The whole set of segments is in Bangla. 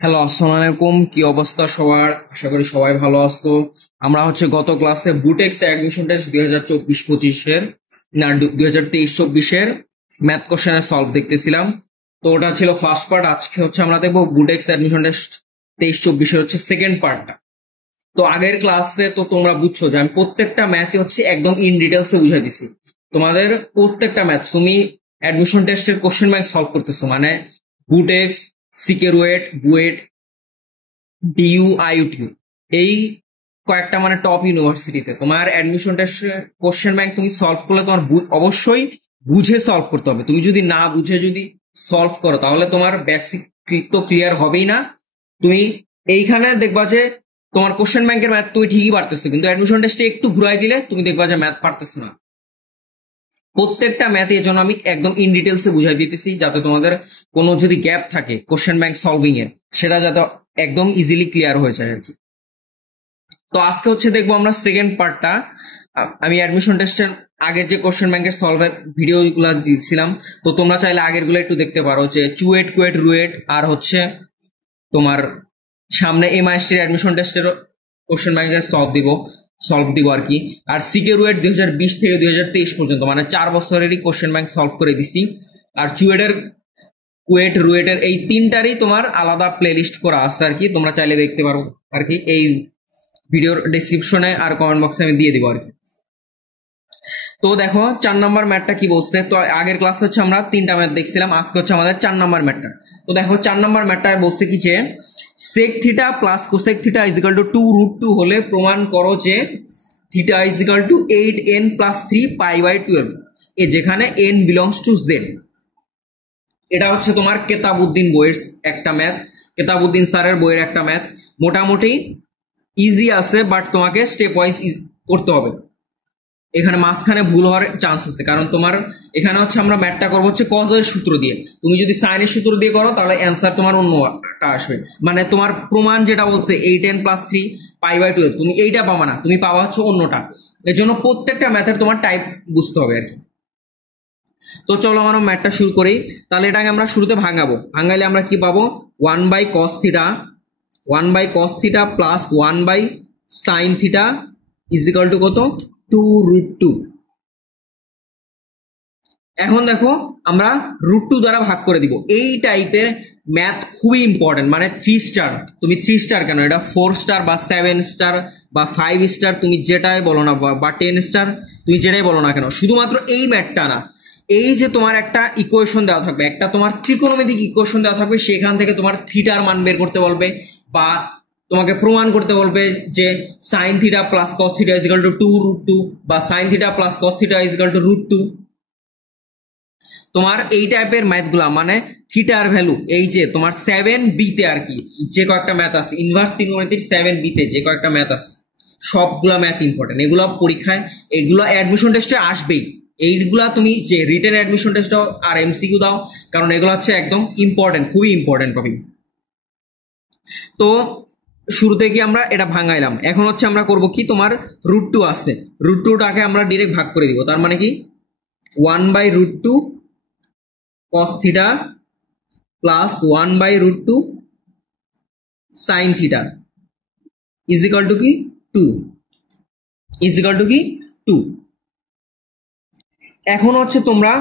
হ্যালো, আসসালামু আলাইকুম। কি অবস্থা সবার? আশা করি সবাই ভালো আছো। আমরা গত ক্লাসে বুটেক্স অ্যাডমিশন টেস্ট 2024-25-এর না 2023-24-এর ম্যাথ কোশ্চেনের সলভ দেখতেছিলাম। তো ওটা ছিল ফার্স্ট পার্ট। আজকে আমরা দেখবো বুটেক্স অ্যাডমিশন টেস্ট 23-24-এর সেকেন্ড পার্টটা। তো আগের ক্লাসে তো তোমরা বুঝছো যে আমি প্রত্যেকটা ম্যাথই একদম ইন ডিটেলসে বুঝাই দিছি। তোমাদের প্রত্যেকটা ম্যাথ তুমি অ্যাডমিশন টেস্টের কোশ্চেন ব্যাংক সলভ করতেছো, মানে বুটেক্স, সিকেরুয়েট, বুয়েট, ডিইউ, আইইউটিইউ, এই কয়েকটা মানে টপ ইউনিভার্সিটিতে তোমার অ্যাডমিশন টেস্টের কোশ্চেন ব্যাংক তুমি সলভ করলে তোমার অবশ্যই বুঝে সলভ করতে হবে। তুমি যদি না বুঝে যদি সলভ করো তাহলে তোমার বেসিক তো ক্লিয়ার হবেই না। তুমি এইখানে দেখবা যে তোমার কোশ্চেন ব্যাংকের ম্যাথ তুমি ঠিকই পারতেছো, কিন্তু অ্যাডমিশন টেস্টে একটু ঘুরাই দিলে তুমি দেখবা যে ম্যাথ পারতেছো না। প্রত্যেকটা ম্যাথ এর জন্য আমি একদম ইন ডিটেলসে বুঝাই দিতেছি, যাতে তোমাদের কোনো যদি গ্যাপ থাকে কোশ্চেন ব্যাংক সলভিং এর, সেটা যাতে একদম ইজিলি ক্লিয়ার হয়ে যায় আর কি। তো আজকে দেখবো আমরা সেকেন্ড পার্টটা। আমি অ্যাডমিশন টেস্টের আগের যে কোশ্চেন ব্যাংকের সলভের ভিডিওগুলো দিয়েছিলাম, তো তোমরা চাইলে আগের গুলো একটু দেখতে পারো, যে চুয়েট, কুয়েট, রুয়েট, আর তোমার সামনে এমআইএসটির অ্যাডমিশন টেস্টের কোশ্চেন ব্যাংকের সলভ দিব আর কি। আর সিকে রুয়েট 2020 থেকে 2023 পর্যন্ত, মানে 4 বছরেরই কোশ্চেন ব্যাংক সলভ করে দিছি। আর চুয়েটের, কুয়েট, রুয়েটের এই তিনটারই তোমার আলাদা প্লে লিস্ট করা আছে আর কি, তোমরা চাইলে দেখতে পারো আর কি। এই ভিডিওর ডিসক্রিপশনে আর কমেন্ট বক্সে আমি দিয়ে দিব আর কি। তো দেখো 4 নাম্বার ম্যাথটা কি বলছে। তো আগের ক্লাসে আমরা 3টা ম্যাথ দেখছিলাম, আজকে আমাদের 4 নাম্বার ম্যাথটা। তো দেখো 4 নাম্বার ম্যাথটা বলছে কি যে sec theta plus cosec theta is equal to 2√2 হলে প্রমাণ করো যে theta is equal to 8n + 3 π/12, এ যেখানে n বিলংস টু z। এটা তোমার কেতাবউদ্দিন বইয়ের একটা ম্যাথ, কেতাবউদ্দিন স্যারের বইয়ের একটা ম্যাথ। মোটামুটি ইজি আছে, বাট তোমাকে স্টেপ ওয়াইজ করতে হবে। এখানে মাঝখানে ভুল হওয়ার চান্স আছে, কারণ তোমার এখানে আমরা ম্যাথটা করবো কজের সূত্র দিয়ে। তুমি যদি সাইনের সূত্র দিয়ে করো তাহলে অ্যান্সার তোমার অন্যটা আসবে, মানে তোমার প্রমাণ যেটা বলছে 8n + 3 π/12, তুমি এইটা পাবা না, তুমি পাবা অন্যটা। এর জন্য প্রত্যেকটা ম্যাথের তোমার টাইপ বুঝতে হবে আর কি। তো চলো আমরা ম্যাথটা শুরু করি। তাহলে এটাকে আমরা শুরুতে ভাঙাইলে আমরা কি পাবো? 1/cos θ, 1/cos θ plus 1/sin θ is equal two কত? 2√2। এখন দেখো আমরা √2 দ্বারা ভাগ করে দিব। এই টাইপের ম্যাথ খুবই ইম্পর্টেন্ট, মানে 3 স্টার। তুমি 3 স্টার কেন, এটা 4 স্টার বা 7 স্টার বা 5 স্টার, তুমি যেটাই বলো না, বা 10 স্টার, তুমি যেটাই বলো না কেন, শুধুমাত্র এই ম্যাথটা না, এই যে তোমার একটা ইকুয়েশন দেওয়া থাকবে, একটা তোমার ত্রিকোণমিতিক ইকুয়েশন দেওয়া থাকবে, সেখান থেকে তোমার থিটার মান বের করতে বলবে, বা তোমাকে প্রমাণ করতে বলবে যে sin θ plus cos θ is equal to 2√2, বা sin θ plus cos θ is equal to √2। তোমার এই টাইপের ম্যাথগুলা, মানে থিটার ভ্যালু, এই যে তোমার 7b তে আর কি যে কয়েকটা ম্যাথ আছে, ইনভার্স ত্রিকোণমিতির 7b তে যে কয়েকটা ম্যাথ আছে, সবগুলা ম্যাথ ইম্পর্টেন্ট। এগুলো পরীক্ষায়, এগুলো অ্যাডমিশন টেস্টে আসবেই। এইগুলা তুমি যে রিটেন অ্যাডমিশন টেস্ট দাও আর এমসিকিউ দাও, কারণ এগুলো একদম ইম্পর্টেন্ট, খুবই ইম্পর্টেন্ট টপিক। তো শুরুতে কি আমরা এটা ভাঙাইলাম। এখন আমরা করব কি, তোমার √2 আছে, √2টাকে আমরা ডিরেক্ট ভাগ করে দিব। তার মানে কি 1/√2 cos θ plus 1/√2 sin θ is equal to কি 2, ইজ ইকুয়াল টু কি 2। এখন তোমরা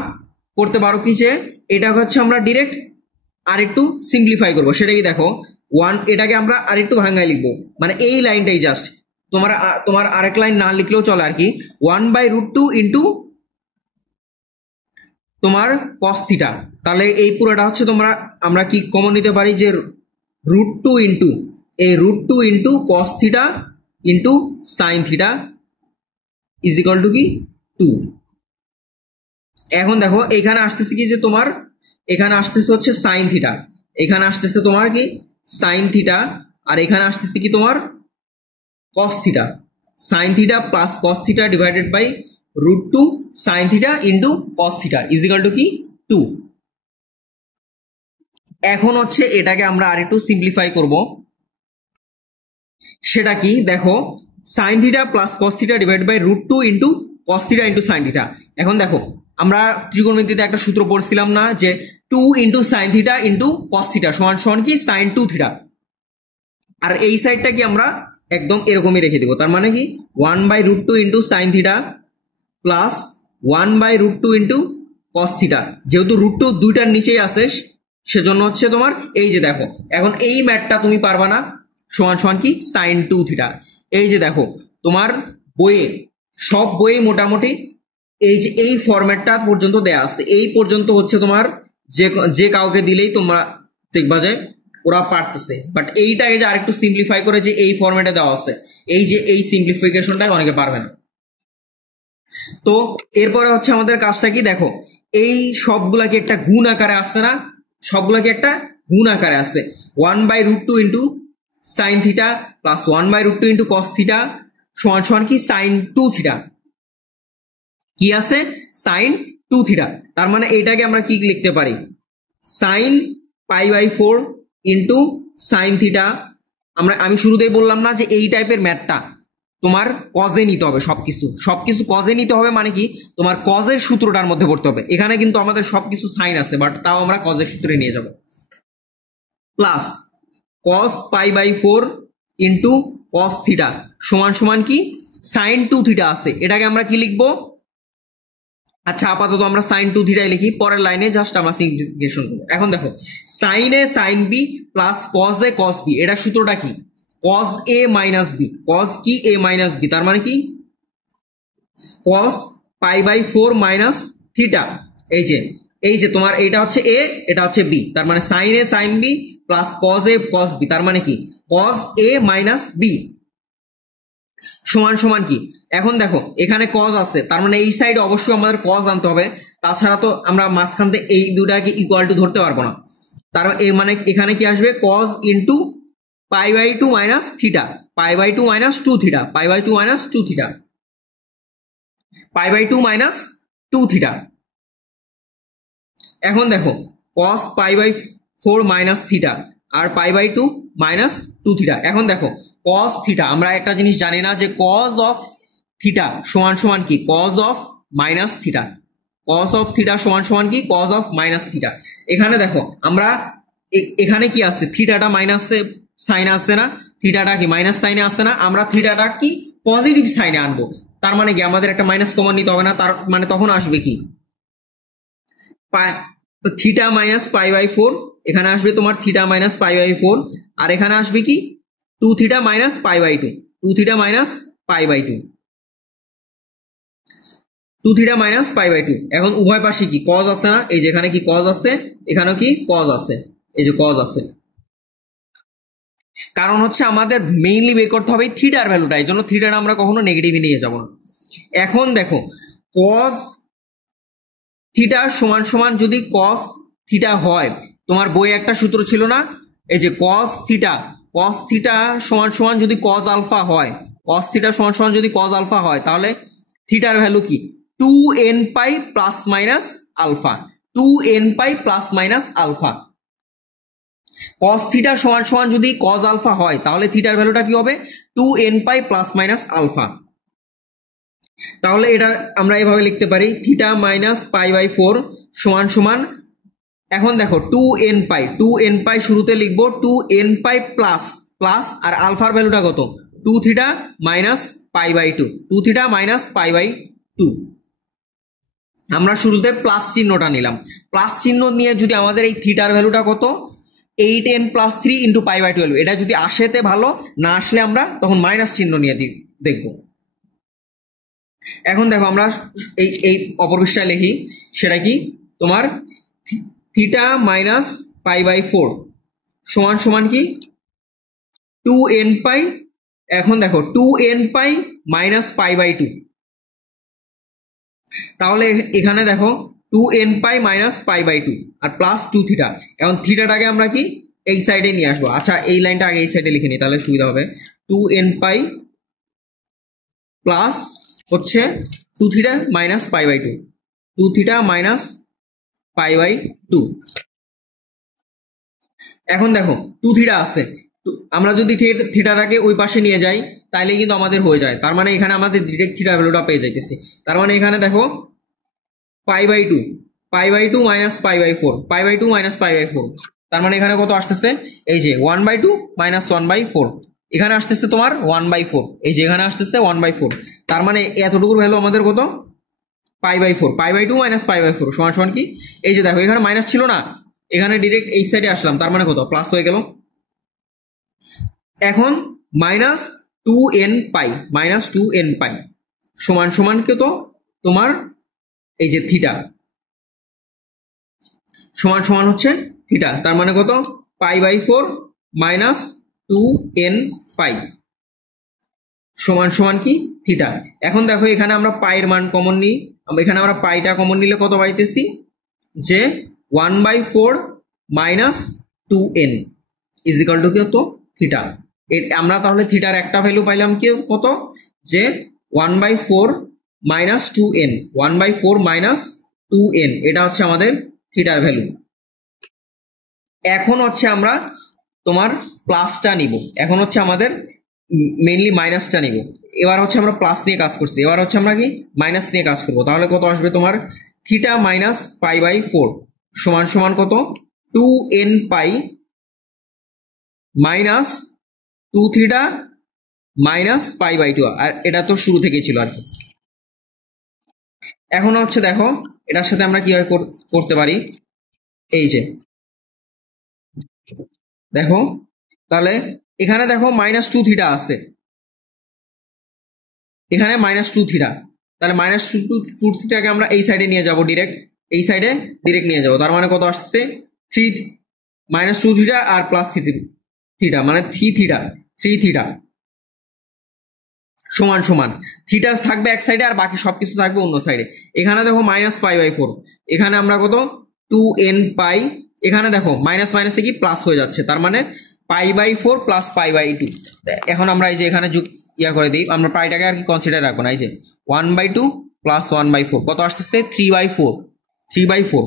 করতে পারো কি, যে এটা আমরা ডিরেক্ট আরেকটু সিম্পলিফাই করবো। সেটা কি দেখো, এটাকে আমরা আরেকটু ভাঙায় লিখবো, মানে এই লাইনটাই জাস্ট, তোমার আরেক লাইন না লিখলেও চলে আর কি। 1/√2 ইন্টু তোমার cos θ, তাহলে এই পুরোটা আমরা কি কমন নিতে পারি, যে √2 ইন্টু এই √2 into cos θ into sin θ is equal to কি 2। এখন দেখো এখানে আসতেছে কি, যে তোমার এখানে আসতেছে sin θ, এখানে আসতেছে তোমার কি sin θ, আর এখানে আসতেছে কি তোমার cos θ। sin θ plus cos θ divided by √2 sin θ into cos θ is equal to কি 2। এখন এটাকে আমরা আরেকটু সিম্পলিফাই করব। সেটা কি দেখো, sin θ plus cos θ divided by √2 into cos θ into sin θ। এখন দেখো আমরা ত্রিকোণমিতিতে একটা সূত্র পড়ছিলাম না, যে 2 ইন্টু sin θ ইন্টু cos θ সমান সমান কি sin 2θ। আর এই সাইডটা কি আমরা একদম এরকমই রেখে দিব, তার মানে কি 1/√2 into sine theta plus 1/√2 into cos theta. যেহেতু √2 দুইটার নিচেই আসে সেজন্য হচ্ছে তোমার এই যে দেখো এখন এই ম্যাথটা তুমি পারবা না, সমান সমান কি সাইন 2 থিটা। এই যে দেখো তোমার বইয়ে সব বইয়ে মোটামুটি এই যে এই ফরম্যাটটা পর্যন্ত দেয়া আছে, এই পর্যন্ত হচ্ছে তোমার যে যে কাউকে দিলেই তোমরা দেখবা যে ওরা পারতেছে, বাট এইটাকে যে আরেকটু সিম্পলিফাই করে যে এই ফরম্যাটে দেওয়া আছে, এই যে এই সিম্পলিফিকেশনটা অনেকে পারবে না। তো এরপরে হচ্ছে আমাদের কাজটা কি দেখো, এই সবগুলাকে একটা গুণ আকারে আসছে না, সবগুলাকে একটা গুণ আকারে আসছে 1/√2 into sine theta plus 1/√2 into cos theta সমান সমান কি সাইন 2 থিটা, কি আছে সাইন 2 থিটা। তার মানে এইটাকে আমরা কি লিখতে পারি, সাইন π/4 ইন্টু সাইন থিটা। আমি শুরুতেই বললাম না যে এই টাইপের ম্যাথটা তোমার কজে নিতে হবে, সবকিছু সবকিছু কজে নিতে হবে, মানে কি তোমার কজের সূত্রটার মধ্যে পড়তে হবে। এখানে কিন্তু আমাদের সবকিছু সাইন আছে, বাট তাও আমরা কজের সূত্রে নিয়ে যাব। Plus cos π/4 into cos theta সমান সমান কি সাইন 2 থিটা আছে, এটাকে আমরা কি লিখবো, আচ্ছা আপাতত আমরা সাইন 2 থিটাই লিখি, পরের লাইনে জাস্ট আমরা সিম্পলিফিকেশন করব। এখন দেখো সাইন এ সাইন বি প্লাস কস এ কস বি, এটা সূত্রটা কি কস এ মাইনাস বি, কস কি এ মাইনাস বি, তার মানে কি কস π/4 মাইনাস থিটা। এই যে তোমার এইটা হচ্ছে এ, এটা হচ্ছে বি, তার মানে সাইন এ সাইন বি প্লাস কস এ কস বি, তার মানে কি কস এ মাইনাস বি সমান সমান কি, এখন দেখো এখানে কজ আছে, তার মানে এই সাইডে অবশ্যই আমাদের কজ আনতে হবে, তাছাড়া তো আমরা মাঝখান থেকে এই দুটাকে ইকুয়াল টু ধরতে পারবো না। তার মানে এখানে কি আসবে cos into π/2 minus theta, π/2 minus 2 theta, π/2 minus 2 theta, π/2 minus 2 theta. এখন দেখো cos π/4 মাইনাস থিটা আর π/2 মাইনাস 2 থিটা। এখন দেখো cos থিটা আমরা একটা জিনিস জানি না যে cos অফ থিটা সমান সমান কি cos of minus theta, cos of theta সমান সমান কি cos অফ মাইনাস থিটা। এখানে দেখো আমরা এখানে কি আছে থিটাটা মাইনাসে সাইনে আসছে না, থিটাটা কি মাইনাস সাইনে আসছে না, আমরা থিটাটা কি পজিটিভ সাইনে আনবো, তার মানে কি আমাদের একটা মাইনাস কমন নিতে হবে না, তার মানে তখন আসবে কি থিটা মাইনাস π/4, এখানে আসবে তোমার থিটা মাইনাস π/4, আর এখানে আসবে কি 2 theta minus π/2, 2 theta minus π/2, 2 theta minus π/2। এখন উভয় পাশে কি কজ আছে না, এই যেখানে কি কজ আছে, এখানেও কি কজ আছে, এই যে কজ আছে, কারণ হচ্ছে আমাদের মেইনলি বের করতে হবে থিটার ভ্যালুটা, এই জন্য থিটাটা আমরা কখনো নেগেটিভে নিয়ে যাব না। এখন দেখো কজ থিটা সমান সমান যদি কস থিটা হয়, তোমার বইয়ে একটা সূত্র ছিল না, এই যে কস থিটা সমান সমান যদি কজ আলফা হয়, কস থিটা সমান সমান যদি কজ আলফা হয়, তাহলে থিটার ভ্যালু কি 2nπ plus minus alpha, 2nπ plus minus alpha. Cos theta সমান সমান যদি কজ আলফা হয়, তাহলে থিটার ভ্যালুটা কি হবে 2nπ প্লাস মাইনাস আলফা। তাহলে এটা আমরা এভাবে লিখতে পারি থিটা মাইনাস π/4 সমান সমান, এখন দেখো 2nπ শুরুতে লিখবো 2nπ প্লাস প্লাস আর আলফার ভ্যালুটা কত 2 থিটা মাইনাস π/2, 2 থিটা মাইনাস π/2। আমরা শুরুতে প্লাস চিহ্নটা নিলাম, প্লাস চিহ্ন নিয়ে যদি আমাদের এই থিটার ভ্যালুটা কত 8n + 3 × π/12, এটা যদি আসেতে ভালো, না আসলে আমরা তখন মাইনাস চিহ্ন নিয়ে দেখবো। এখন দেখো আমরা এই অপরপৃষ্ঠায় লিখি, সেটা কি তোমার থিটা মাইনাস π/4 সমান সমান কি 2nπ, এখন দেখো 2nπ মাইনাস π/2, তাহলে এখানে দেখো 2nπ মাইনাস π/2 আর প্লাস 2 থিটা। এখন থিটাটাকে আমরা কি এই সাইডে নিয়ে আসবো, আচ্ছা এই লাইনটা আগে এই সাইডে লিখে নিই তাহলে সুবিধা হবে, 2nπ প্লাস হচ্ছে 2 থিটা মাইনাস π/2, 2 থিটা মাইনাস π/2। এখন দেখো 2 থিটা আছে, আমরা যদি থিটাটাকে ওই পাশে নিয়ে যাই তাহলে কিন্তু আমাদের হয়ে যায়, তার মানে এখানে আমাদের ডিরেক্ট থিটা ভ্যালুটা পেয়ে যাইতেছি। তার মানে এখানে দেখো π/2 মাইনাস π/4, π/2 মাইনাস π/4, তার মানে এখানে কত আসতেছে, এই যে 1/2 মাইনাস 1/4, এখানে আসতেছে তোমার 1/4, এই যে এখানে আসতেছে 1/4, তার মানে এতটুকুর ভ্যালু আমাদের কত, π/4, π/2 মাইনাস π/4 সমান সমান কি, এই যে দেখো এখানে মাইনাস ছিল না, এখানে ডিরেক্ট এই সাইডে আসলাম, তার মানে কত প্লাস হয়ে গেল। এখন -2n π সমান সমান কত তোমার, এই যে থিটা সমান সমান হচ্ছে থিটা, তার মানে কত π/4 মাইনাস 2n π সমান সমান কি থিটা। এখন দেখো এখানে আমরা পাইয়ের মান কমন নিই, এখানে আমরা পাইটা কমন নিলে কত পাইতেছি, যে 1/4 minus 2n is equal two কত থিটা। আমরা তাহলে থিটার একটা ভ্যালু পাইলাম কি কত, যে 1/4 মাইনাস 2n, 1/4 মাইনাস 2n, এটা হচ্ছে আমাদের থিটার ভ্যালু। এখন হচ্ছে আমরা তোমার প্লাসটা নিব, এখন হচ্ছে আমাদের মেইনলি মাইনাসটা নিব, এবার হচ্ছে আমরা প্লাস নিয়ে কাজ করছি, এবার হচ্ছে আমরা কি মাইনাস নিয়ে কাজ করবো। তাহলে কত আসবে তোমার, থিটা মাইনাস π/4 সমান সমান কত, 2n π মাইনাস 2 থিটা মাইনাস π/2, আর এটা তো শুরু থেকেই ছিল আর কি। এখন হচ্ছে দেখো এটার সাথে আমরা কিভাবে করতে পারি, এই যে দেখো তাহলে এখানে দেখো -2 থিটা আছে, এখানে -2 থিটা, তাহলে -2 থিটাকে আমরা এই সাইডে নিয়ে যাব, ডিরেক্ট এই সাইডে ডিরেক্ট নিয়ে যাব, তার মানে কত আসছে, -2 থিটা আর প্লাস থিটা মানে 3 থিটা সমান সমান, থিটা থাকবে এক সাইডে আর বাকি সবকিছু থাকবে অন্য সাইডে। এখানে দেখো -π/4, এখানে আমরা কত 2n π, এখানে দেখো মাইনাস মাইনাসে কি প্লাস হয়ে যাচ্ছে, তার মানে π/4 প্লাস π/2। এখন আমরা এই যে এখানে ইয়া করে দিই, আমরা পাইটাকে আর কি কনসিডার রাখবো না, এই যে 1/2 প্লাস 1/4 কত আসতেছে 3/4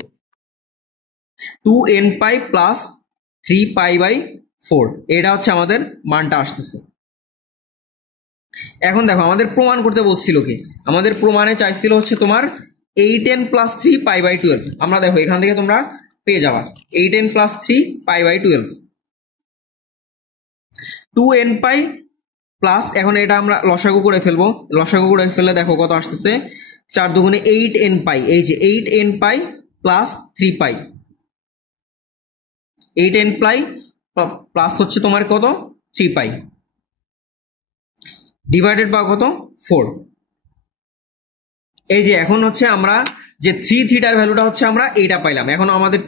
2n π প্লাস 3π/4, এটা হচ্ছে আমাদের মানটা আসতেছে। এখন দেখো আমাদের প্রমাণ করতে বলছিল কি, আমাদের প্রমাণে চাইছিল হচ্ছে তোমার 8n প্লাস 3 π/12, আমরা দেখো এখান থেকে তোমরা পেয়ে যাবা 8n প্লাস 3 π/12, 2n π প্লাস, এখন এটা আমরা লসাগু করে ফেলবো, লসাগু করে ফেললে দেখো কত আসতেছে, 4 দুগুণে 8n π, এই যে 8n π প্লাস 3 π, 8n π প্লাস হচ্ছে তোমার কত 3 π ডিভাইডেড বা কত 4। এই যে এখন হচ্ছে আমরা যে 3 থিটার ভ্যালুটা হচ্ছে আমরা এইটা পাইলাম, এখন আমাদের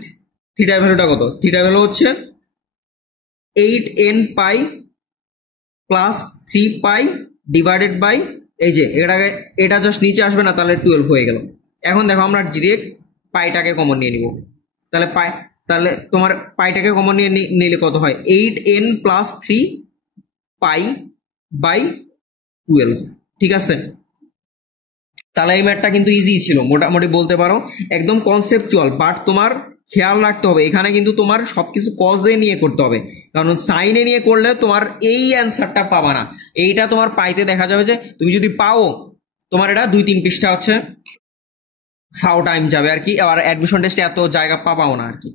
থিটার ভ্যালুটা কত, থিটার ভ্যালু হচ্ছে 8n π প্লাস 3 π ডিভাইডেড বাই, এই যে এটা জাস্ট নিচে আসবে না, তাহলে 12 হয়ে গেল। এখন দেখো আমরা ডিরেক্ট পাইটাকে কমন নিয়ে নিব, তাহলে তোমার পাইটাকে কমন নিয়ে নিলে কত হয়, 8n প্লাস 3 π/12, ঠিক আছে। তাহলে এই ম্যাথটা কিন্তু ইজি ছিল, মোটামুটি বলতে পারো একদম কনসেপচুয়াল, বাট তোমার খেয়াল রাখতে হবে এখানে কিন্তু তোমার সবকিছু কজে নিয়ে করতে হবে, কারণ সাইনে নিয়ে করলে তোমার এই অ্যান্সারটা পাবা না, এইটা তোমার পাইতে দেখা যাবে যে তুমি যদি পাও তোমার এটা 2-3 পৃষ্ঠা হচ্ছে ফাও টাইম যাবে আর কি, আবার অ্যাডমিশন টেস্টে এত জায়গা পাবাও না আর কি।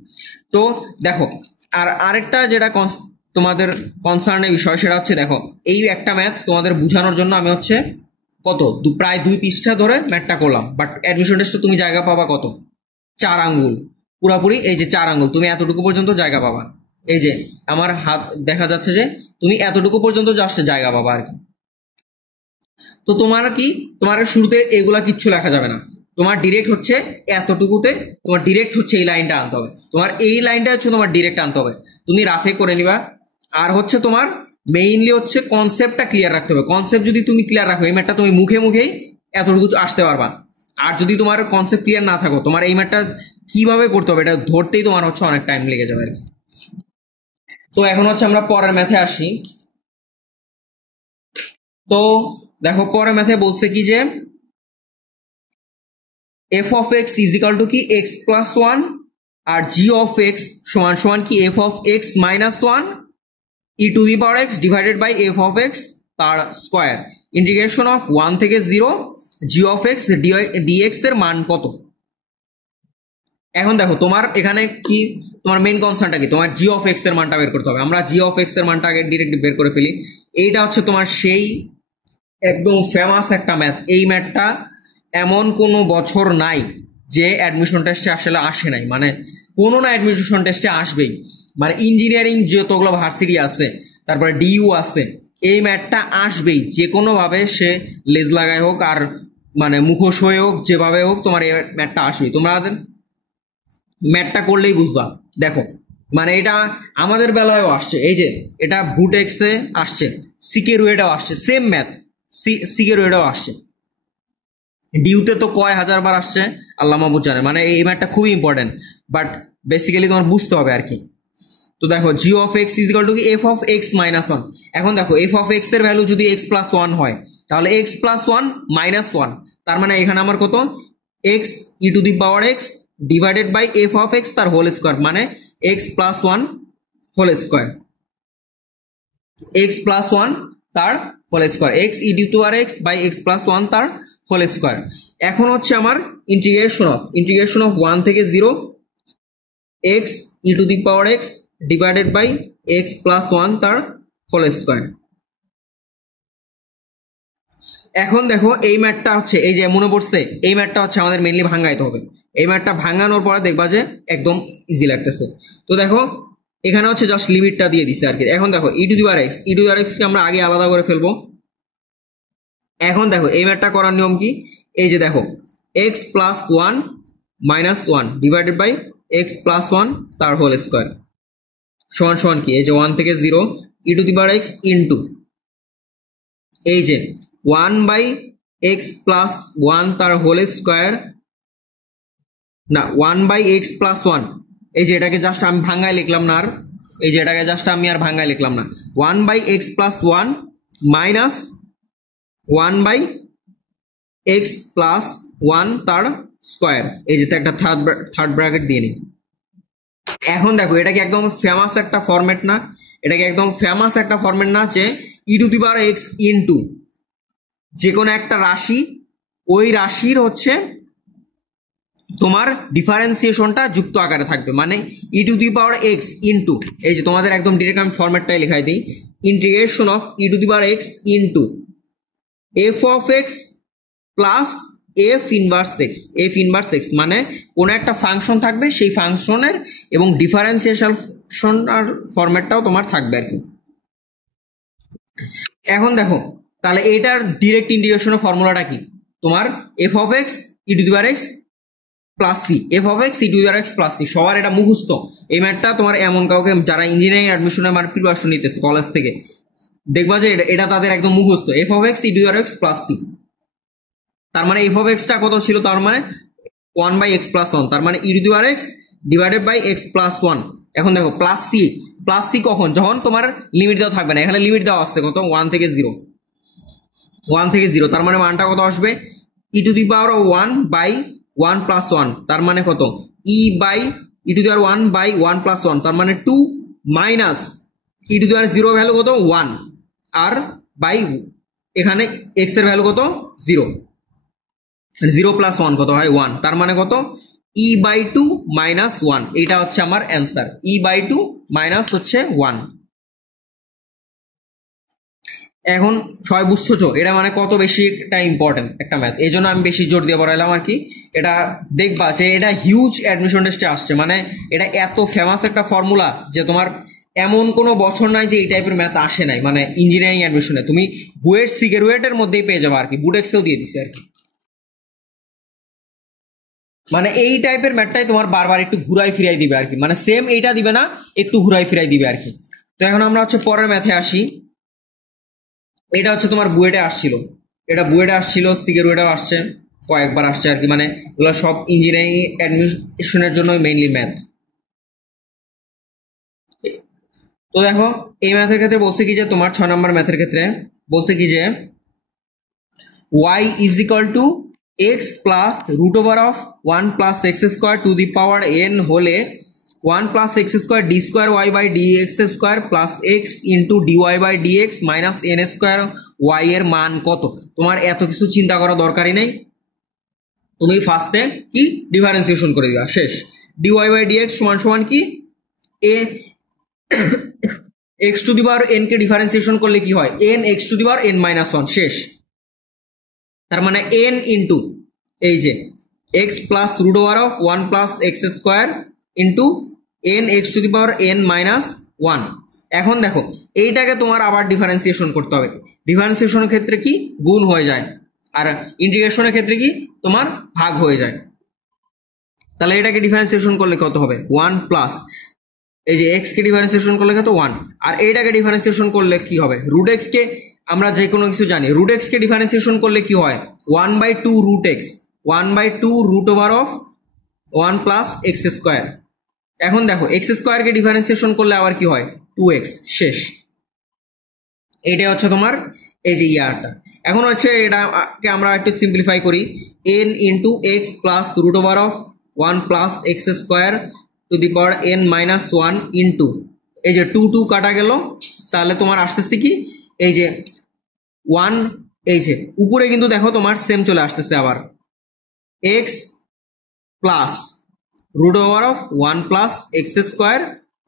তো দেখো আর আরেকটা যেটা তোমাদের কনসার্নের বিষয়, সেটা হচ্ছে দেখো এই একটা ম্যাথ তোমাদের বোঝানোর জন্য আমি হচ্ছে কত প্রায় 2 পৃষ্ঠা ধরে ম্যাথটা করলাম, বাট অ্যাডমিশন টেস্টে তুমি জায়গা পাবা কত 4 আঙ্গুল, পুরাপুরি এই যে 4 আঙ্গুল, তুমি এতটুকু পর্যন্ত জায়গা পাবা, এই যে আমার হাত দেখা যাচ্ছে যে তুমি এতটুকু পর্যন্ত জাস্ট জায়গা পাবা আর কি। তো তোমার কি, তোমার শুরুতে এগুলা কিচ্ছু লেখা যাবে না, তোমার ডিরেক্ট হচ্ছে এতটুকুতে তোমার ডিরেক্ট হচ্ছে এই লাইনটা আনতে হবে, তোমার এই লাইনটা হচ্ছে তোমার ডিরেক্ট আনতে হবে, তুমি রাফে করে নিবা। আর হচ্ছে তোমার মেইনলি হচ্ছে কনসেপ্টটা ক্লিয়ার রাখতে হবে, কনসেপ্ট যদি তুমি ক্লিয়ার রাখো এই ম্যাথটা তুমি মুখে মুখেই এতটুকু আসতে পারবা। আর যদি তোমার কনসেপ্ট ক্লিয়ার না থাকো, তোমার এই ম্যাথটা কিভাবে করতে হবে এটা ধরতেই তোমার হচ্ছে অনেক টাইম লেগে যাবে আর কি। তো এখন হচ্ছে আমরা পরের ম্যাথে আসি। তো দেখো পরের ম্যাথে বলছে কি যে f of x is equal to কি x প্লাস 1 আর g of x সমান সমান কি f of x minus 1 e to the power x divided by f of x তার স্কোয়ার, ইন্টিগ্রেশন অফ 1 থেকে 0 g of x dx এর মান কত। এখন দেখো তোমার এখানে কি, তোমার মেইন কনসার্নটা কি, তোমার জি অফ এক্স এর মানটা বের করতে হবে। আমরা জি অফ এক্স এর মানটা আগে ডিরেক্ট বের করে ফেলি। এইটা হচ্ছে তোমার সেই একদম ফেমাস একটা ম্যাথ। এই ম্যাথটা এমন কোনো বছর নাই যে অ্যাডমিশন টেস্টে আসলে আসে নাই, মানে কোনো না অ্যাডমিশন টেস্টে আসবেই। মানে ইঞ্জিনিয়ারিং যতগুলো ভার্সিটি আছে, তারপরে ডিইউ আছে, এই ম্যাথটা আসবেই যে কোনোভাবে, সে লেজ লাগায় হোক আর মানে মুখোশ হয়ে হোক, যেভাবে হোক তোমার এই ম্যাথটা আসবেই। তোমরা ম্যাথটা করলেই বুঝবা। দেখো মানে এটা আমাদের বেলায়ও আসছে, এই যে এটা বুটেক্সে আসছে, সিকেরুয়েটাও আসছে, সেম ম্যাথ সিকেরুয়েটাও আসছে, ডিউতে তো কয় হাজার বার আসছে আল্লাহ মাহবুব জানে। মানে এই ম্যাথটা খুবই ইম্পর্টেন্ট, বাট বেসিক্যালি তোমার বুঝতে হবে আর কি। তো দেখো g of x is equal to f of x minus one. এখন দেখো এফ অফ এক্স এর ভ্যালু যদি এক্স প্লাস ওয়ান হয়, তাহলে x plus one minus one, তার মানে এখানে আমার কত, x e to the power x divided by f of x তার হোল স্কোয়ার, মানে x plus one whole square, x plus one তার whole square, x e to আর x by x plus one তার হোল স্কোয়ার। এখন হচ্ছে আমার ইন্টিগ্রেশন অফ ওয়ান থেকে zero x e to the power x divided by x plus one তার হোল স্কোয়ার। এখন দেখো এই ম্যাথটা হচ্ছে, এই যে মনে পড়ছে, এই ম্যাথটা হচ্ছে আমাদের মেইনলি ভাঙাইতে হবে। এই ম্যাথটা ভাঙানোর পরে দেখবা যে একদম ইজি লাগতেছে। তো দেখো এখানে হচ্ছে জাস্ট লিমিটটা দিয়ে দিছে আর কি। এখন দেখো e to the power x, e to the power x কে আমরা আগে আলাদা করে ফেলবো। এখন দেখো এই ম্যাথটা করার নিয়ম কি, এই যে দেখো x plus one minus one divided by x plus one তার হোল স্কোয়ার সমান সমান কি, এই যে ওয়ান থেকে zero e to the power x into এই যে one by x plus one তার হোল স্কোয়ার, না one by x plus one, এই যে এটাকে জাস্ট আমি ভাঙ্গায় লিখলাম না, আর এই যে এটাকে জাস্ট আমি আর ভাঙ্গায় লিখলাম না, one by x plus one minus one by x plus one তার স্কোয়ার, এই যে একটা থার্ড ব্র্যাকেট দিয়ে নিই। এখন দেখো এটা কি একদম ফেমাস একটা ফরম্যাট না, এটা কি একদম ফেমাস একটা ফরম্যাট না, যে e to the power x into যে কোনো একটা রাশি, ওই রাশির হচ্ছে তোমার ডিফারেন্সিয়েশনটা যুক্ত আকারে থাকবে, মানে e to the power x into, এই যে তোমাদের একদম ডিরেক্ট আমি ফরম্যাটটাই লেখাই দিই, integration of e to the power x into f of x plus f inverse x, f inverse x মানে কোনো একটা ফাংশন থাকবে, সেই ফাংশনের এবং ডিফারেন্সিয়েশন ফরম্যাটটাও তোমার থাকবে আর কি। এখন দেখো তাহলে এটার ডিরেক্ট ইন্টিগ্রেশনের ফর্মুলাটা কি, তোমার f of x e to the power x plus c, f of x e to the power x plus c, সবার এটা মুখস্থ। এই ম্যাথটা তোমার এমন কাউকে যারা ইঞ্জিনিয়ারিং অ্যাডমিশনের মানে প্রিপারেশন নিতেছে কলেজ থেকে, দেখবা যে এটা তাদের একদম মুখস্থ, f of x e to the power x plus C. তার মানে এফ অফ এক্সটা কত ছিল, তার মানে one by x plus one, তার মানে e to the power x divided by x plus one. এখন দেখো প্লাস সি কখন, যখন তোমার লিমিট দেওয়া থাকবে না, এখানে লিমিট দেওয়া আসছে কত, ওয়ান থেকে জিরো, তার মানে মানটা কত আসবে, e to the power one by one plus one, তার মানে কত e to the power one by one plus one, তার মানে two minus e to the power zero value কত ওয়ান, আর বাই এখানে এক্স এর ভ্যালু কত জিরো, জিরো প্লাস ওয়ান কত হয় ওয়ান, তার মানে কত e by two minus one, এটা হচ্ছে আমার answer, e by two minus হচ্ছে ওয়ান। এখন সবাই বুঝছো এটা মানে কত বেশি একটা ইম্পর্টেন্ট একটা ম্যাথ, এই জন্য আমি বেশি জোর দিয়ে পড়াইলাম আর কি। এটা দেখবা যে এটা হিউজ অ্যাডমিশন টেস্টে আসছে, মানে এটা এত ফেমাস একটা ফর্মুলা যে তোমার এমন কোনো বছর নাই যে এই টাইপের ম্যাথ আসে নাই, মানে ইঞ্জিনিয়ারিং অ্যাডমিশনে তুমি বুয়েট সিগেরুয়েটের মধ্যেই পেয়ে যাবে আর কি, বুটেক্সেও দিয়ে দিছে আর কি। মানে এই টাইপের ম্যাথটাই তোমার বারবার একটু ঘুরাই ফিরাই দিবে আর কি, মানে সেম এইটা দিবে না, একটু ঘুরাই ফিরাই দিবে আর কি। তো এখন আমরা হচ্ছে পরের ম্যাথে আসি। এটা হচ্ছে তোমার বুয়েটে আসছিল, এটা বুয়েটে আসছিল, সিগেরুয়েটেও আসছে, কয়েকবার আসছে আর কি, মানে এগুলো সব ইঞ্জিনিয়ারিং অ্যাডমিশনের জন্য মেইনলি ম্যাথ। তো দেখো এই ম্যাথের ক্ষেত্রে বলছে কি যে তোমার 6 নম্বর ম্যাথের ক্ষেত্রে বলছে কি যে y is equal to x plus root over of one plus x square to the power n হলে one plus x square d square y by d x square plus x into d y by d x minus n square y এর মান কত। তোমার এত কিছু চিন্তা করা দরকারই নেই, তুমি ফার্স্টে কি ডিফারেন্সিয়েশন করে দিবা, শেষ। dy বাই dx সমান সমান কি a x to the power n কে ডিফারেন্সিয়েশন করলে কি হয় n x to the power n minus 1 শেষ। তার মানে n ইন্টু এই যে x plus root over of 1 plus x square into n x to the power n minus 1। এখন দেখো এইটাকে তোমার আবার ডিফারেন্সিয়েশন করতে হবে। ডিফারেন্সিয়েশনের ক্ষেত্রে কি গুণ হয়ে যায়, আর ইন্টিগ্রেশনের ক্ষেত্রে কি তোমার ভাগ হয়ে যায়। তাহলে এটাকে ডিফারেন্সিয়েশন করলে কত হবে 1 প্লাস এই যে x কে ডিফারেন্সিয়েশন করলে কত 1, আর এইটাকে ডিফারেন্সিয়েশন করলে কি হবে রুট x কে আমরা যে কোনো কিছু জানি রুট x কে ডিফারেন্সিয়েশন করলে কি হয় 1/2 root x 1/2 root over of 1 plus x square. এখন দেখো এক্স স্কোয়ারকে ডিফারেন্সিয়েশন করলে আবার কি হয় 2x শেষ। এইটা হচ্ছে তোমার এই যে ইয়ারটা। এখন হচ্ছে এটাকে আমরা একটু সিম্পলিফাই করি n into x plus root over of 1 plus x square to the power n minus 1 into এই যে 2 2 কাটা গেল, তাহলে তোমার আসতেছে কি এই যে 1 এই যে উপরে কিন্তু দেখো তোমার সেম চলে আসতেছে আবার x plus root over of 1 plus x square,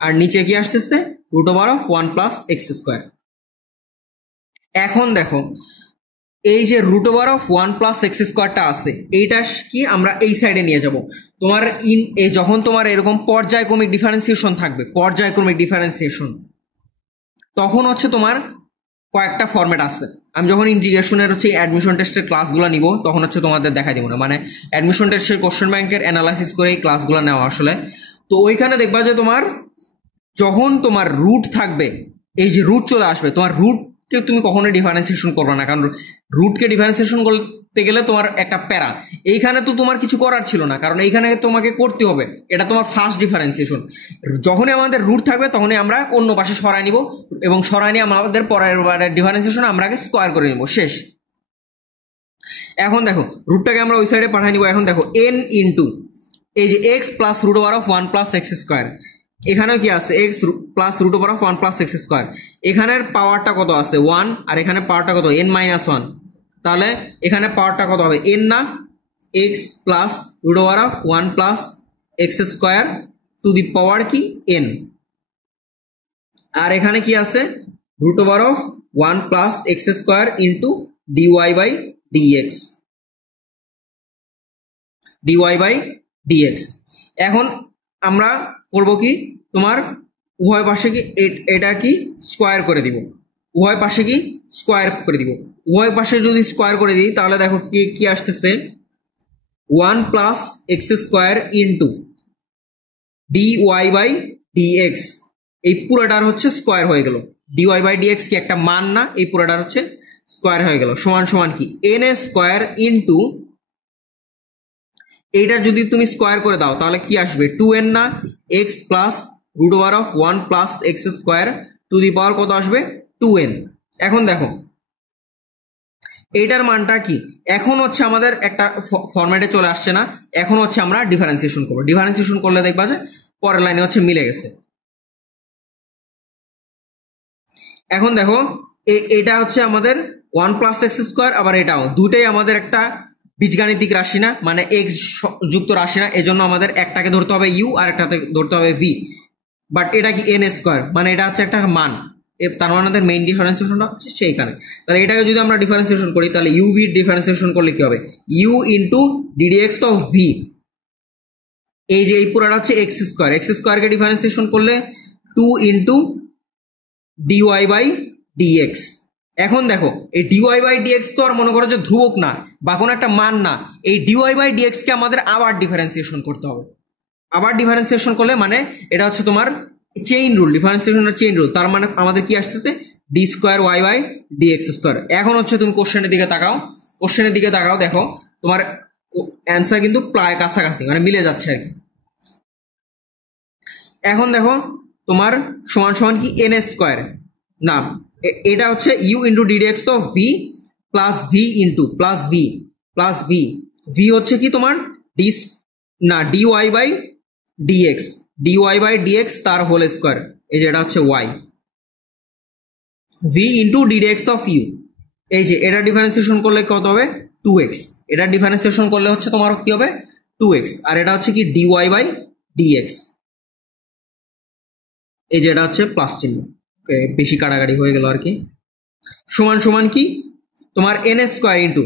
আর নিচে কি আসতেছে root over of 1 plus x square. এখন দেখো এই যে root over of 1 plus x স্কোয়ারটা আছে এইটা কি আমরা এই সাইডে নিয়ে যাব। তোমার যখন তোমার এরকম পর্যায়ক্রমিক ডিফারেন্সিয়েশন থাকবে, পর্যায়ক্রমিক ডিফারেন্সিয়েশন, তখন হচ্ছে তোমার কয়েকটা ফরম্যাট আছে। আমি যখন ইন্টিগ্রেশনের হচ্ছে অ্যাডমিশন টেস্টের ক্লাসগুলো নিব তখন হচ্ছে তোমাদের দেখাই দিব না, মানে অ্যাডমিশন টেস্টের কোশ্চেন ব্যাংকের অ্যানালাইসিস করে এই ক্লাসগুলো নেওয়া আসলে। তো ওইখানে দেখবা যে তোমার যখন তোমার রুট থাকবে এই যে রুট চলে আসবে, তোমার রুটকে তুমি কখনোই ডিফারেন্সিয়েশন করবে না, কারণ রুটকে ডিফারেন্সিয়েশন করতে গেলে তোমার একটা প্যারা। এইখানে তো তোমার কিছু করার ছিল না, কারণ এইখানে তোমাকে করতে হবে, এটা তোমার ফার্স্ট ডিফারেন্সিয়েশন। যখনই আমাদের রুট থাকবে তখনই আমরা অন্য পাশে সরাই নিব, এবং সরাই নিয়ে আমাদের পরের ডিফারেন্সিয়েশন আমরা আগে স্কোয়ার করে নিব শেষ। এখন দেখো রুটটাকে আমরা ওই সাইডে পাঠিয়ে নিব। এখন দেখো n ইন্টু এই যে x plus root over of 1 plus x square, এখানেও কি আছে x plus root over of 1 plus x square. এখানের পাওয়ারটা কত আছে 1, আর এখানে পাওয়ারটা কত n মাইনাস 1, তাহলে এখানে পাওয়ারটা কত হবে n না x plus root over of 1 plus x square to the power কি n, আর এখানে কি আছে root over of 1 plus x square into dy by dx, dy by dx. এখন আমরা করব কি তোমার উভয় পাশে কি এটা কি স্কোয়ার করে দিব, উভয় পাশে কি স্কোয়ার করে দিব। উভয় পাশে যদি স্কোয়ার করে দিই তাহলে দেখো কি কি আসতেছে 1 plus x square into dy by dx, এই পুরোটার হচ্ছে স্কোয়ার হয়ে গেল। ডিওয়াই বাই ডিএক্স কি একটা মান না, এই পুরোটার হচ্ছে স্কোয়ার হয়ে গেল, সমান সমান কি এন স্কোয়ার ইন্টু এইটার যদি তুমি স্কোয়ার করে দাও তাহলে কি আসবে 2n না x plus root over of 1 plus x square to the power কত আসবে 2n। এখন দেখো এইটার মানটা কি এখন হচ্ছে আমাদের একটা ফরম্যাটে চলে আসছে না, এখন হচ্ছে আমরা ডিফারেন্সিয়েশন করবো। ডিফারেন্সিয়েশন করলে দেখবা যে পরের লাইনে হচ্ছে মিলে গেছে। এখন দেখো এটা হচ্ছে আমাদের 1 প্লাস এক্স স্কোয়ার, আবার এটাও দুটাই আমাদের একটা বীজগাণিতিক রাশি না, মানে এক্স যুক্ত রাশি না, এজন্য আমাদের একটাকে ধরতে হবে ইউ আর একটাকে ধরতে হবে ভি। বাট এটা কি এন স্কোয়ার, মানে এটা হচ্ছে একটা মান, তার মানে আমাদের মেইন ডিফারেন্সিয়েশনটা হচ্ছে সেইখানে। তাহলে এটাকে যদি আমরা ডিফারেন্সিয়েশন করি তাহলে ইউ ভি ডিফারেন্সিয়েশন করলে কি হবে u into ddx of v, এই যে এই পুরোটা হচ্ছে এক্স স্কোয়ার, এক্স স্কোয়ারকে ডিফারেন্সিয়েশন করলে 2 ইন্টু ডিওয়াই বাই ডিএক্স। এখন দেখো এই ডিওয়াই বাই ডিএক্স তো আর মনে করো যে ধ্রুবক না বা কোনো একটা মান না, এই ডিওয়াই বাই ডিএক্স কে আমাদের আবার ডিফারেন্সিয়েশন করতে হবে। আবার ডিফারেন্সিয়েশন করলে মানে এটা হচ্ছে তোমার চেইন রুল, ডিফারেন্সিয়েশনের চেইন রুল, তার মানে আমাদের কি আসতেছে d square y by dx square. এখন হচ্ছে তুমি কোশ্চেনের দিকে তাকাও, কোশ্চেনের দিকে তাকাও, দেখো তোমার অ্যান্সার কিন্তু প্রায় কাছাকাছি, মানে মিলে যাচ্ছে আর কি। এখন দেখো তোমার সমান সমান কি এন স্কোয়ার না, এটা হচ্ছে u into ddx of v plus v into plus v plus v, v হচ্ছে কি তোমার ডি না dy by dx, dy by dx তার হোল স্কোয়ার, এই যে এটা হচ্ছে y, v into ddx of u, এই যে এটা ডিফারেন্সিয়েশন করলে কত হবে 2x, এটা ডিফারেন্সিয়েশন করলে হচ্ছে তোমার কি হবে 2x, আর এটা হচ্ছে কি ডিওয়াই বাই ডিএক্স, এই যে এটা হচ্ছে প্লাস চিহ্ন, বেশি কাটাকাটি হয়ে গেল আর কি, সমান সমান কি তোমার এন স্কোয়ার ইন্টু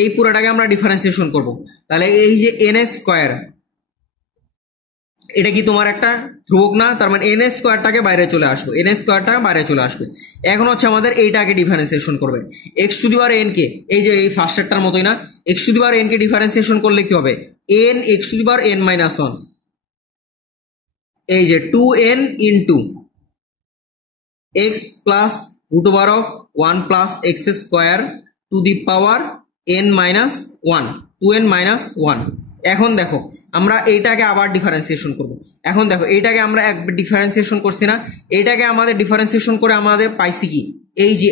এই পুরোটাকে আমরা ডিফারেন্সিয়েশন করব, তাহলে এই যে এন স্কোয়ার এটা কি তোমার একটা ধ্রুবক না, তার মানে এন স্কোয়ারটাকে বাইরে চলে আসবে, এন স্কোয়ারটা বাইরে চলে আসবে। এখন হচ্ছে আমাদের এইটাকে ডিফারেন্সিয়েশন করবে, x to the power n কে, এই যে এই ফার্স্টেরটার মতোই না, x to the power n কে ডিফারেন্সিয়েশন করলে কি হবে, n x to the power n minus one, এই যে two n into x plus root over of one plus x square to the power n minus one, two n minus one. এখন দেখো আমরা এইটাকে আবার ডিফারেন্সিয়েশন করব, এখন দেখো এইটাকে আমরা এক ডিফারেন্সিয়েশন করছি না, এইটাকে আমাদের ডিফারেন্সিয়েশন করে আমাদের পাইছি কি, এই যে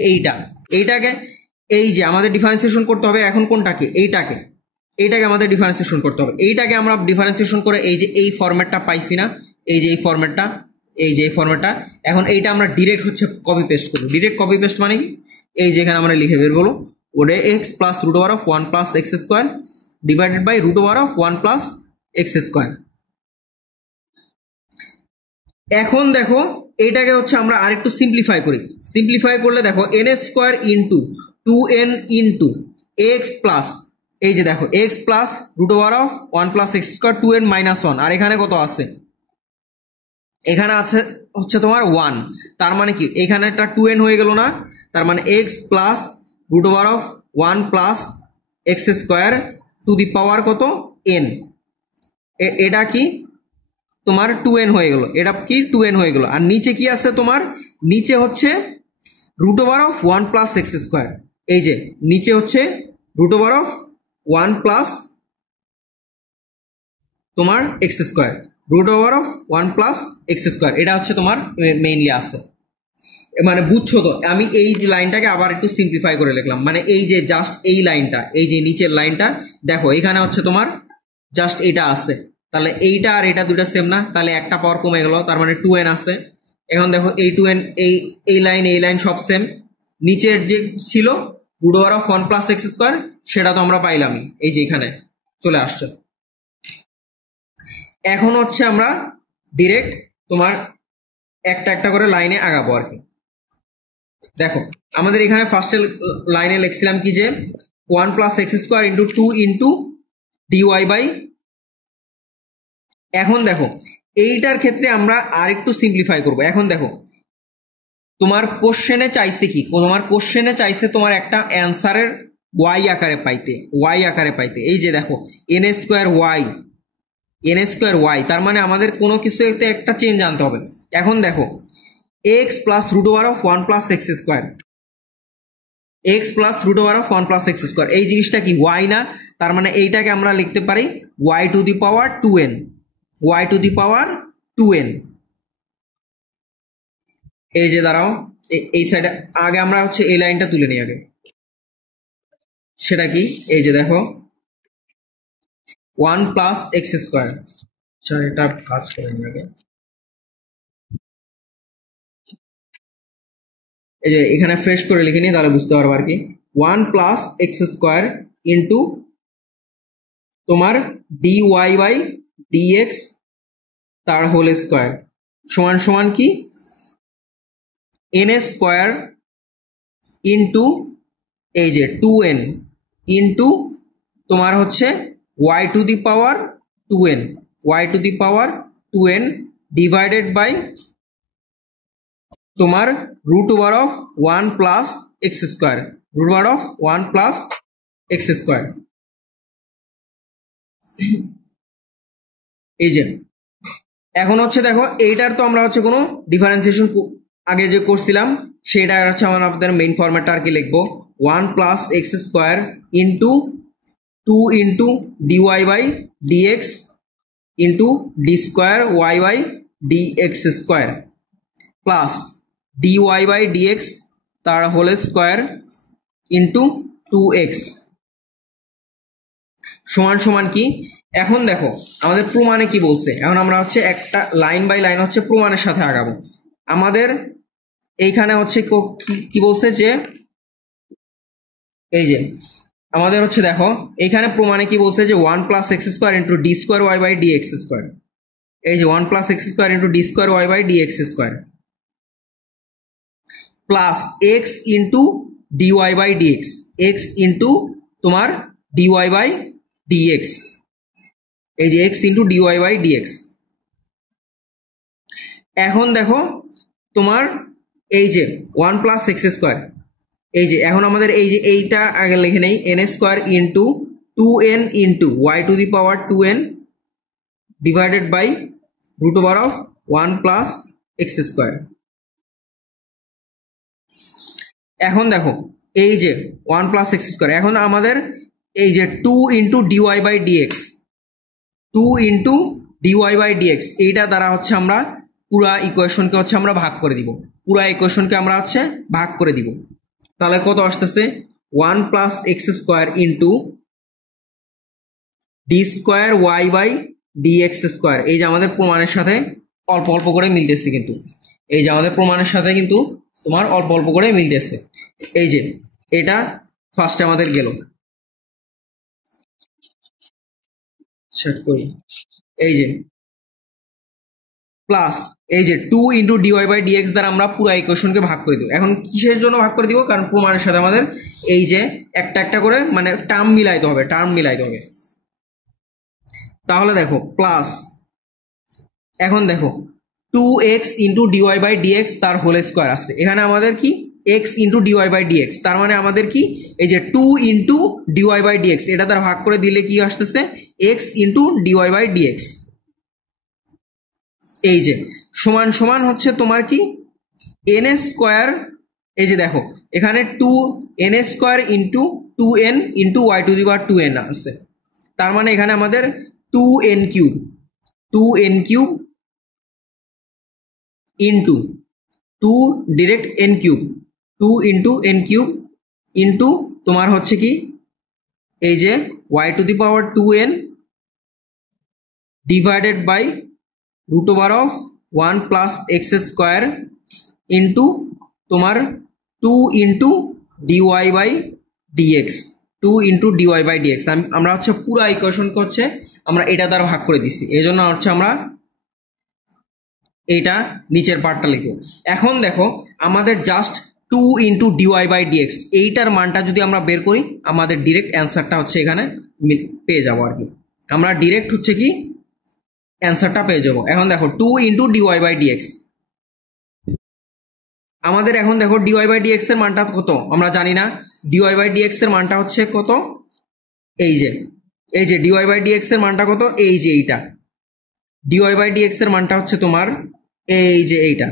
এইটাকে এই যে আমাদের ডিফারেন্সিয়েশন করতে হবে এখন কোনটাকে, এইটাকে আমাদের ডিফারেন্সিয়েশন করতে হবে, এইটাকে আমরা ডিফারেন্সিয়েশন করে এই যে এই ফরম্যাটটা পাইছি না, এই যে এই ফরম্যাটটা, এই যে এই ফরম্যাটটা, এখন এইটা আমরা ডিরেক্ট হচ্ছে কপি পেস্ট করবো, ডিরেক্ট কপি পেস্ট মানে কি, এই যেখানে আমরা লিখে বের বলো ওটা x plus root over of one plus x square divided by root over of one plus x square. এখন দেখো এইটাকে হচ্ছে আমরা আরেকটু সিম্পলিফাই করি, সিম্পলিফাই করলে দেখো n square into two n into x plus, এই যে দেখো x plus root over of one plus x square to n minus one, আর এখানে কত আছে, এখানে আছে হচ্ছে তোমার ওয়ান, তার মানে কি এখানে একটা টু এন হয়ে গেল না, তার মানে x plus root over of one plus x square to the power কত এন, এটা কি তোমার টু এন হয়ে গেল, এটা কি টু এন হয়ে গেল, আর নিচে কি আছে তোমার, নিচে হচ্ছে root over of one plus x square, এই যে নিচে হচ্ছে root over of one plus তোমার x square, root over of one plus x square, এটা হচ্ছে তোমার মেইনলি আছে, মানে বুঝছো তো, আমি এই লাইনটাকে আবার একটু সিম্পলিফাই করে লিখলাম, মানে এই যে জাস্ট এই লাইনটা, এই যে নিচের লাইনটা দেখো এখানে হচ্ছে তোমার জাস্ট এটা আছে, তাহলে এইটা আর এটা দুটা সেম না, তাহলে একটা পাওয়ার কমে গেল, তার মানে টু এন আছে। এখন দেখো এই টু এন এই লাইন সব সেম, নিচের যে ছিল root over of one plus x square সেটা তো আমরা পাইলামই, এই যে এখানে চলে আসছে। এখন হচ্ছে আমরা ডিরেক্ট তোমার একটা একটা করে লাইনে আগাবো আর কি। দেখো আমাদের এখানে ফার্স্টের লাইনে লিখছিলাম কি যে one plus x square into two into dy by, এখন দেখো এইটার ক্ষেত্রে আমরা আর একটু সিম্পলিফাই করব। এখন দেখো তোমার কোশ্চেনে চাইছে কি, তোমার কোশ্চেনে চাইছে তোমার একটা অ্যান্সারের ওয়াই আকারে পাইতে, এই যে দেখো এন স্কোয়ার ওয়াই, তার মানে আমাদের কোনো কিছুতে একটা চেঞ্জ আনতে হবে। এখন দেখো x plus root over of one plus x square, x plus root over of one plus x square, এই জিনিসটা কি ওয়াই না, তার মানে এইটাকে আমরা লিখতে পারি y to the power two n, y to the power two n. এই যে দাঁড়াও এই সাইডে আগে আমরা হচ্ছে এই লাইনটা তুলে নিই আগে, সেটা কি এই যে দেখো ওয়ান প্লাস এক্স স্কোয়ার, এটা কাজ করে নিই আগে, এই যে এখানে ফ্রেশ করে লিখে নিই তাহলে বুঝতে পারবো আর কি, one plus x square into তোমার ডি ওয়াই বাই ডিএক্স তার হোল স্কোয়ার সমান সমান কি এন স্কোয়ার ইন্টু এই যে টু এন ইন্টু তোমার হচ্ছে y to the power two n divided by তোমার root over of one plus x square, root over of one plus x square. এই যে এখন হচ্ছে দেখো এইটার তো আমরা হচ্ছে কোনো ডিফারেন্সিয়েশন আগে যে করছিলাম সেটা হচ্ছে আমাদের মেইন ফরম্যাটটা আর কি লিখবো, one plus x square into two into dy by dx into d square y by dx square plus dy by dx তার whole square into two x সমান সমান কি। এখন দেখো আমাদের প্রমাণে কি বলছে, এখন আমরা হচ্ছে একটা লাইন বাই লাইন হচ্ছে প্রমাণের সাথে আগাবো। আমাদের এইখানে হচ্ছে কি বলছে যে এই যে আমাদের হচ্ছে দেখো এইখানে প্রমাণে কি বলছে যে one plus x square into d square y by d x square, এই যে 1 plus x square into d square y by d x square plus x into dy by d x, x into তোমার ডিওয়াই বাই ডিএক্স, এই যে x into dy by dx. এখন দেখো তোমার এই যে 1 প্লাস এক্স স্কোয়ার, এই যে এখন আমাদের এই যে এইটা আগে লিখে নেই, n square into 2n into y to the power 2n divided by root over of 1 plus x square. এখন দেখো এই যে 1 প্লাস এক্স স্কোয়ার, এখন আমাদের এই যে 2 into dy by d x, 2 into dy by d x, এইটা দ্বারা হচ্ছে আমরা পুরা ইকুয়েশনকে হচ্ছে আমরা ভাগ করে দিব, পুরা ইকুয়েশনকে আমরা হচ্ছে ভাগ করে দিব। তাহলে কত আসতেছে 1 plus x square into d square y by d x square. এই যে আমাদের প্রমাণের সাথে অল্প অল্প করে মিলতেছে, কিন্তু এই যে আমাদের প্রমাণের সাথে কিন্তু তোমার অল্প অল্প করে মিলতেছে। এই যে এটা ফার্স্টে আমাদের গেল, সেট করি, এই যে প্লাস এই যে 2 ইন্টু ডিওয়াই বাই ডিএক্স দ্বারা আমরা পুরো ইকুয়েশনকে ভাগ করে দিব। এখন কিসের জন্য ভাগ করে দিব? কারণ প্রমাণের সাথে আমাদের এই যে একটা একটা করে মানে টার্ম মিলাইতে হবে, টার্ম মিলাইতে হবে। তাহলে দেখো প্লাস, এখন দেখো 2x into dy by dx তার হোল স্কোয়ার আছে, এখানে আমাদের কি x into dy by dx, তার মানে আমাদের কি এই যে 2 ইন্টু ডিওয়াই বাই ডিএক্স এটা দ্বারা ভাগ করে দিলে কি আসতেছে x into dy by dx. এই যে সমান সমান হচ্ছে তোমার কি এন স্কোয়ার, এই যে দেখো এখানে 2n square into 2n into y to the power 2n আছে, তার মানে এখানে আমাদের 2n cube, 2n cube into 2 direct n cube, 2 into n cube into তোমার হচ্ছে কি এই যে y to the power 2n divided by root over of 1 plus x square into তোমার 2 into dy by d x, 2 into dy by d x. আমরা হচ্ছে পুরো ইকুয়েশনকে হচ্ছে আমরা এটা দ্বারা ভাগ করে দিচ্ছি, এই জন্য হচ্ছে আমরা এইটা নিচের পার্টটা লিখব। এখন দেখো আমাদের just 2 into dy by d x এইটার মানটা যদি আমরা বের করি আমাদের ডিরেক্ট অ্যান্সারটা হচ্ছে এখানে পেয়ে যাবো আর কি, আমরা ডিরেক্ট হচ্ছে কি অ্যান্সারটা পেয়ে যাবো। এখন দেখো 2 ইন্টু ডিওয়াই বাই ডিএক্স, আমাদের এখন দেখো ডিওয়াই বাই ডিএক্স এর মানটা কত আমরা জানি না, ডিওয়াই বাই ডিএক্স এর মানটা হচ্ছে কত, এই যে ডিওয়াই বাই ডিএক্স এর মানটা কত, এই যে এইটা ডিওয়াই বাই ডিএক্স এর মানটা হচ্ছে তোমার এই যে এইটা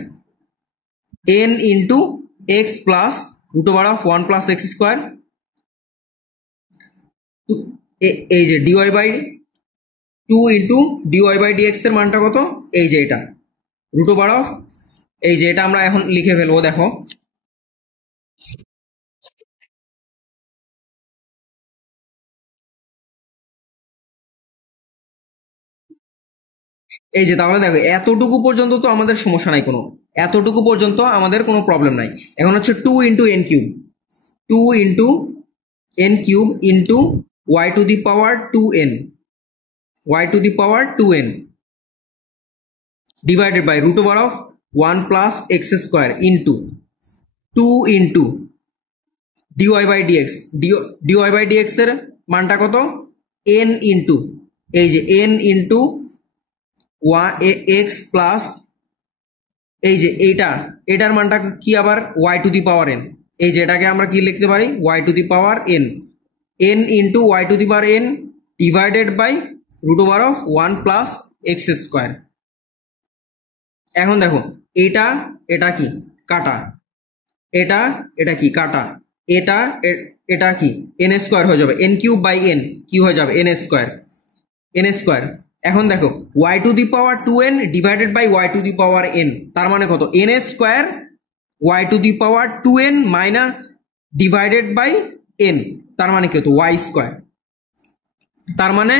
n into x plus root over of 1 plus x square, এই যে d y by 2 into dy by d x এর মানটা কত, এই যে এটা রুট ওভার অফ, এই যে এটা আমরা এখন লিখে ফেলবো। দেখো এই যে তাহলে দেখো এতটুকু পর্যন্ত তো আমাদের সমস্যা নাই কোনো, এতটুকু পর্যন্ত আমাদের কোনো প্রবলেম নাই। এখন হচ্ছে 2 into n cube, 2 into n cube into y to the power 2n, y to the power 2n divided by root over of 1 plus x square into 2 into dy by dx, dy by d x এর মানটা কত n ইন্টু এই যে n ইন্টু এক্স প্লাস এই যে এটার মানটা কি আবার y to the power n, এই যে এটাকে আমরা কি লিখতে পারি y to the power n, n into y to the power n divided by root over of 1 plus x square. এখন দেখো এটা কি কাটা, এটা কি কাটা, এটা কি এন স্কোয়ার হয়ে যাবে, এন কিউব বাই এন কি হয়ে যাবে এন স্কোয়ার। এখন দেখো y to the power 2n divided by y to the power n, তার মানে কত n square y to the power 2n minus divided by n, তার মানে কত ওয়াই স্কোয়ার। তার মানে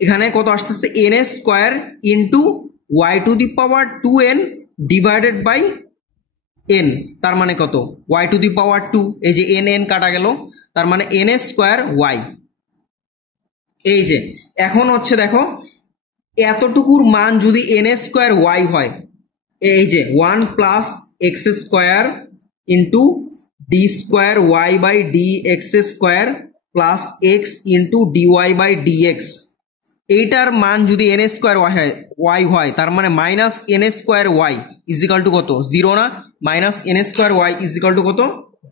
এখানে কত আসতেছে n square into y to the power 2n divided by n, তার মানে কত ওয়াই টু দি পাওয়ার 2, এই যে n কাটা গেল, তার মানে এন স্কোয়ার ওয়াই। এই যে এখন হচ্ছে দেখো এতটুকুর মান যদি এন স্কোয়ার ওয়াই হয়, এই যে 1 + x² into d square y by d x square plus x into dy by d x, এইটার মান যদি এন স্কোয়ার ওয়াই হয়, তার মানে minus n square y equal to কত? 0 না? Minus n square y equal to কত?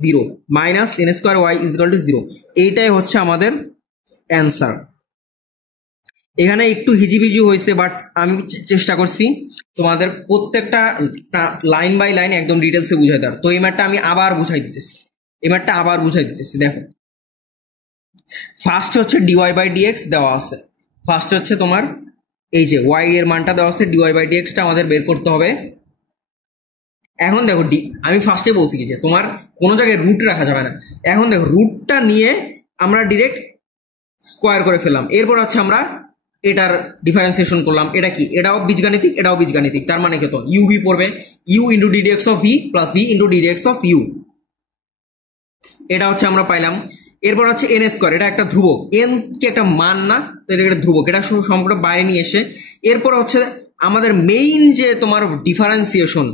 0। Minus n square y equal to 0, এইটাই হচ্ছে আমাদের অ্যান্সার। এখানে একটু হিজিবিজি হয়েছে, বাট আমি চেষ্টা করছি তোমাদের প্রত্যেকটা লাইন বাই লাইন একদম ডিটেলসে বুঝাই দেওয়ার। তো এই ম্যাথটা আমি আবার বুঝাই দিতেছি। দেখো, ফার্স্ট হচ্ছে ডিওয়াই বাই ডিএক্স দেওয়া আছে। ফার্স্ট হচ্ছে তোমার এই যে ওয়াই এর মানটা দেওয়া আছে, ডিওয়াই বাই ডিএক্সটা আমাদের বের করতে হবে। এখন দেখো আমি ফার্স্টে বলছি কি যে তোমার কোনো জায়গায় রুট রাখা যাবে না। এখন দেখো রুটটা নিয়ে আমরা ডিরেক্ট স্কোয়ার করে ফেললাম, এরপর হচ্ছে আমরা এটার ডিফারেন্সিয়েশন করলাম। এটা কি? এটাও বীজগাণিতিক, এটাও বীজগাণিতিক, তার মানে কত? ইউ ভি পড়বে, u into ddx of v plus v into ddx of u, এটা হচ্ছে আমরা পাইলাম। এরপর হচ্ছে এন স্কোয়ার, এটা একটা ধ্রুবক, এন কি একটা মান না, তো এটা একটা ধ্রুবক, এটা সম্পূর্ণ বাইরে নিয়ে এসে এরপর হচ্ছে আমাদের মেইন যে তোমার ডিফারেন্সিয়েশন,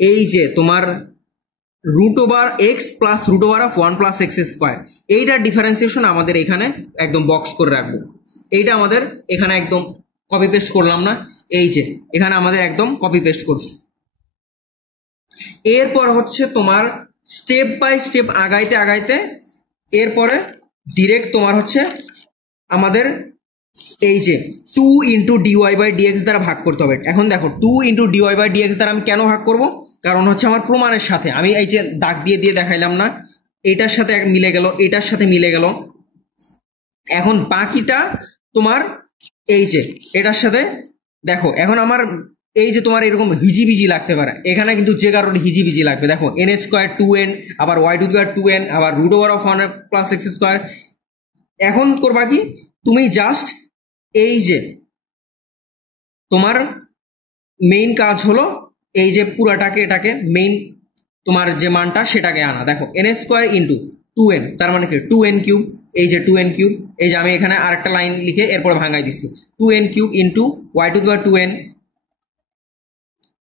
এই যে তোমার root over x plus root over of 1 + x², এইটার ডিফারেন্সিয়েশন আমাদের এখানে একদম বক্স করে রাখবো। এইটা আমাদের এখানে একদম কপি পেস্ট করলাম না, এই যে এখানে আমাদের একদম কপি পেস্ট করছি। এরপর হচ্ছে তোমার স্টেপ বাই স্টেপ আগাইতে এরপরে ডিরেক্ট তোমার হচ্ছে আমাদের এই যে 2 ইন্টু ডিওয়াই বাই ডিএক্স দ্বারা ভাগ করতে হবে। এখন দেখো 2 ইন্টু ডিওয়াই বাই ডিএক্স দ্বারা আমি কেন ভাগ করব? কারণ হচ্ছে আমার প্রমাণের সাথে আমি এই যে দাগ দিয়ে দেখাইলাম না, এটার সাথে মিলে গেল, এটার সাথে মিলে গেল। এখন বাকিটা তোমার এই যে এটার সাথে দেখো, এখন আমার এই যে তোমার এরকম হিজিবিজি লাগতে পারে, এখানে কিন্তু যে কারণে হিজিবিজি লাগবে। দেখো n² 2n, আবার y² 2n, আবার রুট ওভার অফ 1 + x²। এখন করবা কি, তুমি জাস্ট এই যে তোমার মেইন কাজ হলো এই যে পুরাটাকে এটাকে মেইন তোমার যে মানটা সেটাকে আনা। দেখো n² ইন্টু 2n, তার মানে কি 2n³, এই যে 2n³, এই যে আমি এখানে আরেকটা লাইন লিখে এরপরে ভাঙাই দিচ্ছি 2n³ ইন্টু y² 2n,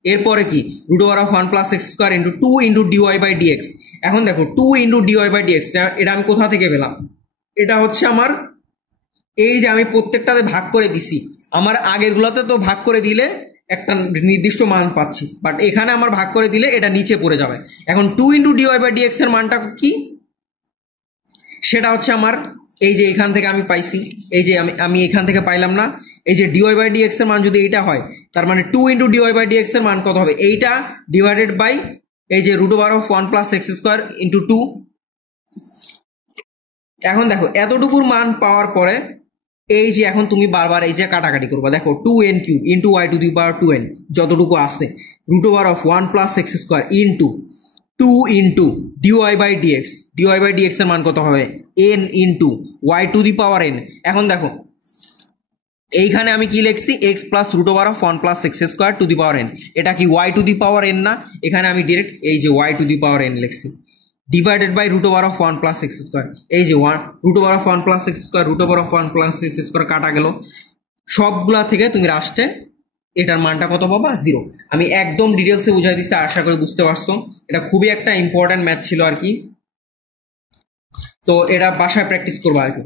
এরপরে কি root over of 1 + x² into 2 into dy by dx. এখন দেখো 2 ইন্টু ডিওয়াই বাই ডিএক্স, এটা আমি কোথা থেকে পেলাম? এটা হচ্ছে আমার এই যে আমি প্রত্যেকটাতে ভাগ করে দিছি, আমার আগের গুলাতে তো ভাগ করে দিলে একটা নির্দিষ্ট মান পাচ্ছি, বাট এখানে আমার ভাগ করে দিলে এটা নিচে পড়ে যাবে। এখন 2 ইন্টু ডিওয়াই বাই ডিএক্স এর মানটা কি? সেটা হচ্ছে আমার এই যে এখান থেকে আমি পাইছি, এই যে আমি এখান থেকে পাইলাম না, এই যে ডিওয়াই বাই ডিএক্স এর মান যদি এইটা হয়, তার মানে 2 ইন্টু ডিওয়াই বাই ডিএক্স এর মান কত হবে? এইটা ডিভাইডেড বাই এই যে root over of 1 + x² into 2। এখন দেখো এতটুকুর মান পাওয়ার পরে এই যে এখন তুমি বারবার এই যে কাটাকাটি করবা। দেখো 2n³ ইন্টু y² 2n, যতটুকু আসছে root over of 1 + x² into 2 into dy by dx, dy by d x এর মান কত হবে? n into y²n। এখন দেখো এইখানে আমি কি লিখছি? x plus root over of 1 + x²n, এটা কি y² না? এখানে আমি ডিরেক্ট এই যে y² লিখছি, divided by root over of 1 + x², এই যে root over of 1 + x², root over of 1 + x² কাটা গেল, সবগুলা থেকে তুমি লাস্টে এটার মানটা কত পাবা? 0। আমি একদম ডিটেলসে বুঝাই দিচ্ছি, আশা করি বুঝতে পারছো। এটা খুবই একটা ইম্পর্টেন্ট ম্যাথ ছিল আর কি, তো এটা বাসায় প্র্যাকটিস করবা আর কি।